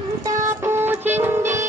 గోరింట పూజింది.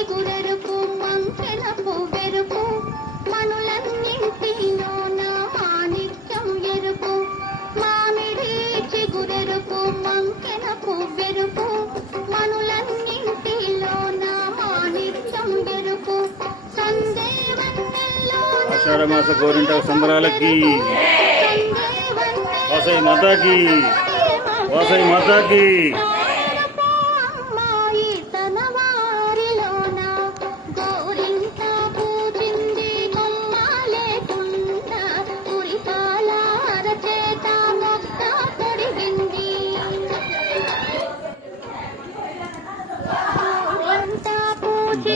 చిగురెరుపు మంకెనపు వెరుపు మనులన్నింటిలోన మాణిక్యం ఎరుపు. మామిడి చిగురెరుపు మంకెనపు వెరుపు మనులన్నింటిలోన మాణిక్యం ఎరుపు. ఆషాఢ మాస గోరింట సంబరాలకి. వాసై మాతాకి. వాసై మాతాకి.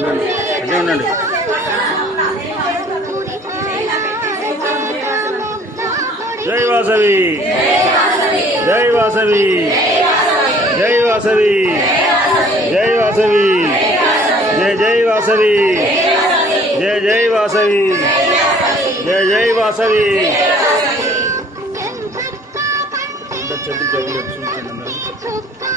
అంటే ఉండండి. జై వాసవి. జై వాసవి. జై వాసవి. జై వాసవి. జై జై వాసవి. జై జై వాసవి. జై జై వాసవి. చిట్టి పెరంటాలికి